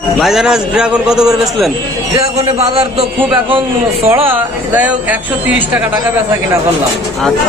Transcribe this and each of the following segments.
ভাইজান আজ ড্রাগন কত করে বেচলেন? ড্রাগনের বাজার তো খুব এখন চড়া। যাই হোক একশো তিরিশ টাকা টাকা বেচা কিনা করলাম। আচ্ছা।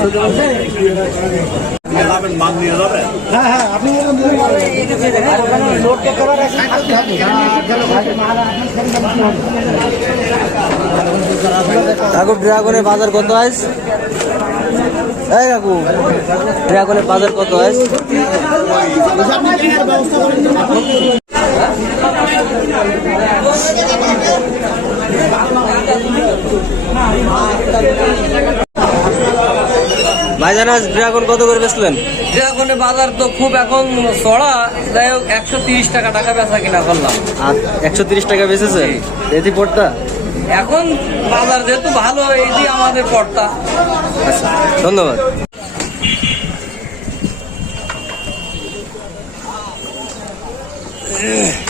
এই যে আমার- কাকু ড্রাগনের বাজার কত আইস? এই কাকু ড্রাগনের বাজার কত আইস? ভাইজান আজ ড্রাগন কত করে বেচলেন? ড্রাগনের বাজার তো খুব এখন চড়া যাই হোক একশো তিরিশ টাকা টাকা বেচা কিনা করলাম। আর একশো তিরিশ টাকা বেচেছে এদি পড়তা? এখন বাজার যেহেতু ভালো এদি আমাদের পড়তা। আচ্ছা ধন্যবাদ। Ugh.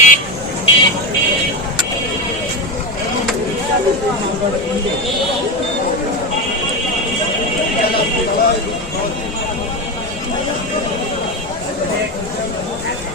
Thank you.